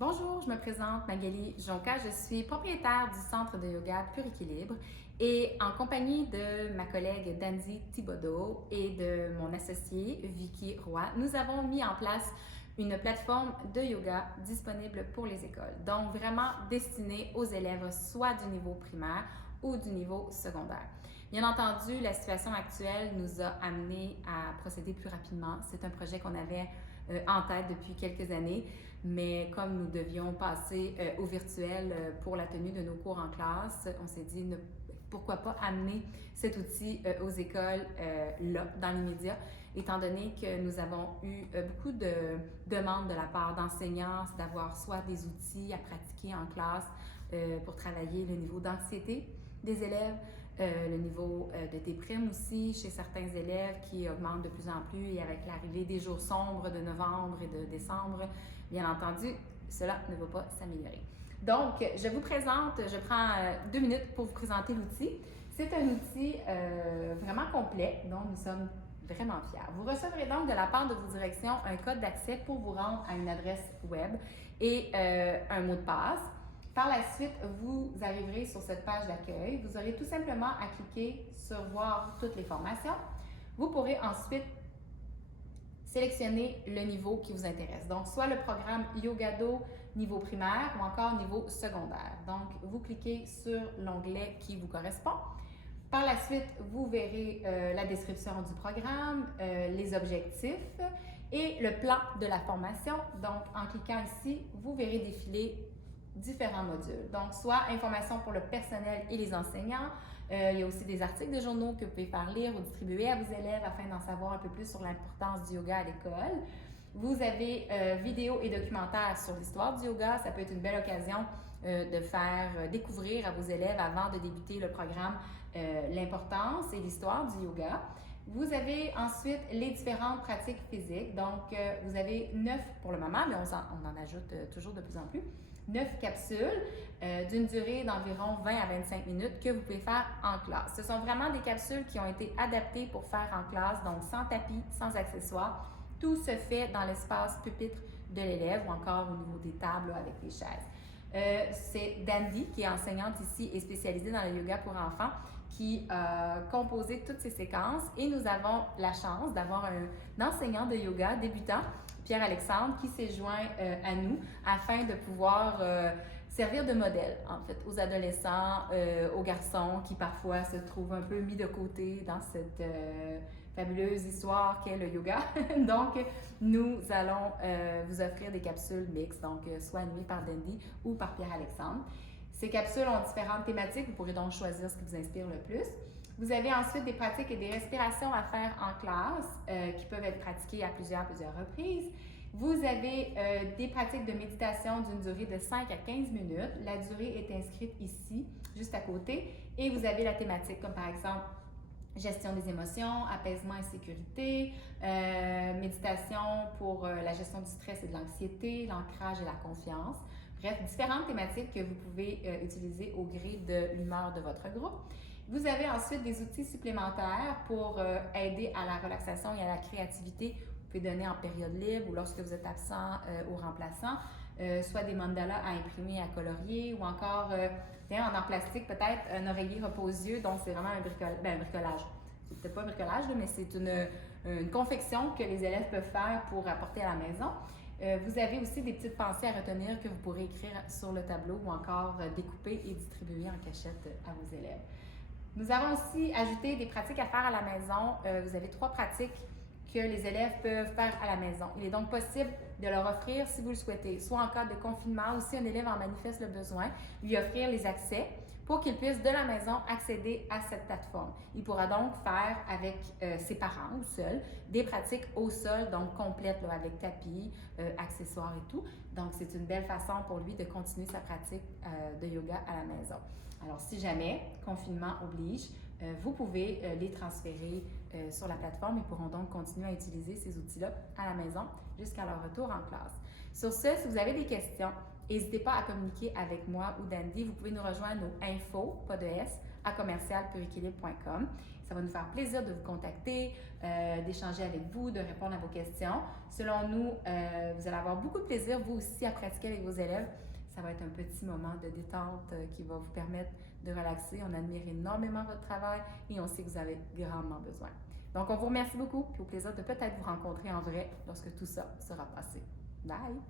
Bonjour, je me présente Magali Jonca. Je suis propriétaire du centre de yoga Pur Équilibre et en compagnie de ma collègue Dandy Thibodeau et de mon associé Vicky Roy, nous avons mis en place une plateforme de yoga disponible pour les écoles. Donc vraiment destinée aux élèves soit du niveau primaire ou du niveau secondaire. Bien entendu, la situation actuelle nous a amené à procéder plus rapidement. C'est un projet qu'on avait en tête depuis quelques années, mais comme nous devions passer au virtuel pour la tenue de nos cours en classe, on s'est dit pourquoi pas amener cet outil aux écoles là, dans l'immédiat, étant donné que nous avons eu beaucoup de demandes de la part d'enseignants d'avoir soit des outils à pratiquer en classe pour travailler le niveau d'anxiété des élèves, le niveau de déprime aussi chez certains élèves qui augmente de plus en plus et avec l'arrivée des jours sombres de novembre et de décembre, bien entendu, cela ne va pas s'améliorer. Donc, je vous présente, je prends 2 minutes pour vous présenter l'outil. C'est un outil vraiment complet dont nous sommes vraiment fiers. Vous recevrez donc de la part de vos directions un code d'accès pour vous rendre à une adresse web et un mot de passe. Par la suite, vous arriverez sur cette page d'accueil. Vous aurez tout simplement à cliquer sur voir toutes les formations. Vous pourrez ensuite sélectionner le niveau qui vous intéresse. Donc, soit le programme Yogado niveau primaire ou encore niveau secondaire. Donc, vous cliquez sur l'onglet qui vous correspond. Par la suite, vous verrez la description du programme, les objectifs et le plan de la formation. Donc, en cliquant ici, vous verrez défiler différents modules. Donc, soit informations pour le personnel et les enseignants. Il y a aussi des articles de journaux que vous pouvez faire lire ou distribuer à vos élèves afin d'en savoir un peu plus sur l'importance du yoga à l'école. Vous avez vidéos et documentaires sur l'histoire du yoga. Ça peut être une belle occasion de faire découvrir à vos élèves avant de débuter le programme l'importance et l'histoire du yoga. Vous avez ensuite les différentes pratiques physiques. Donc, vous avez 9 pour le moment, mais on en ajoute toujours de plus en plus. 9 capsules d'une durée d'environ 20 à 25 minutes que vous pouvez faire en classe. Ce sont vraiment des capsules qui ont été adaptées pour faire en classe, donc sans tapis, sans accessoires. Tout se fait dans l'espace pupitre de l'élève ou encore au niveau des tables avec les chaises. C'est Dandy, qui est enseignante ici et spécialisée dans le yoga pour enfants, qui a composé toutes ces séquences et nous avons la chance d'avoir un enseignant de yoga débutant, Pierre-Alexandre, qui s'est joint à nous afin de pouvoir servir de modèle, en fait, aux adolescents, aux garçons qui parfois se trouvent un peu mis de côté dans cette fabuleuse histoire qu'est le yoga. Donc, nous allons vous offrir des capsules mixtes, donc soit animées par Dandy ou par Pierre-Alexandre. Ces capsules ont différentes thématiques, vous pourrez donc choisir ce qui vous inspire le plus. Vous avez ensuite des pratiques et des respirations à faire en classe qui peuvent être pratiquées à plusieurs reprises. Vous avez des pratiques de méditation d'une durée de 5 à 15 minutes. La durée est inscrite ici, juste à côté. Et vous avez la thématique comme par exemple gestion des émotions, apaisement et sécurité, méditation pour la gestion du stress et de l'anxiété, l'ancrage et la confiance. Bref, différentes thématiques que vous pouvez utiliser au gré de l'humeur de votre groupe. Vous avez ensuite des outils supplémentaires pour aider à la relaxation et à la créativité. Vous pouvez donner en période libre ou lorsque vous êtes absent ou remplaçant, soit des mandalas à imprimer, à colorier ou encore en art plastique, peut-être un oreiller repose-yeux. Donc, c'est vraiment un bricolage. C'est peut-être pas un bricolage, mais c'est une confection que les élèves peuvent faire pour apporter à la maison. Vous avez aussi des petites pensées à retenir que vous pourrez écrire sur le tableau ou encore découper et distribuer en cachette à vos élèves. Nous avons aussi ajouté des pratiques à faire à la maison. Vous avez 3 pratiques que les élèves peuvent faire à la maison. Il est donc possible de leur offrir, si vous le souhaitez, soit en cas de confinement ou si un élève en manifeste le besoin, lui offrir les accès pour qu'il puisse de la maison accéder à cette plateforme. Il pourra donc faire avec ses parents ou seul des pratiques au sol, donc complètes là, avec tapis, accessoires et tout. Donc, c'est une belle façon pour lui de continuer sa pratique de yoga à la maison. Alors, si jamais confinement oblige, vous pouvez les transférer sur la plateforme. Ils pourront donc continuer à utiliser ces outils-là à la maison jusqu'à leur retour en classe. Sur ce, si vous avez des questions, n'hésitez pas à communiquer avec moi ou Dandy. Vous pouvez nous rejoindre au info, pas de S, à commercialpurequilibre.com. Ça va nous faire plaisir de vous contacter, d'échanger avec vous, de répondre à vos questions. Selon nous, vous allez avoir beaucoup de plaisir, vous aussi, à pratiquer avec vos élèves. Ça va être un petit moment de détente qui va vous permettre de relaxer. On admire énormément votre travail et on sait que vous avez grandement besoin. Donc, on vous remercie beaucoup et au plaisir de peut-être vous rencontrer en vrai lorsque tout ça sera passé. Bye!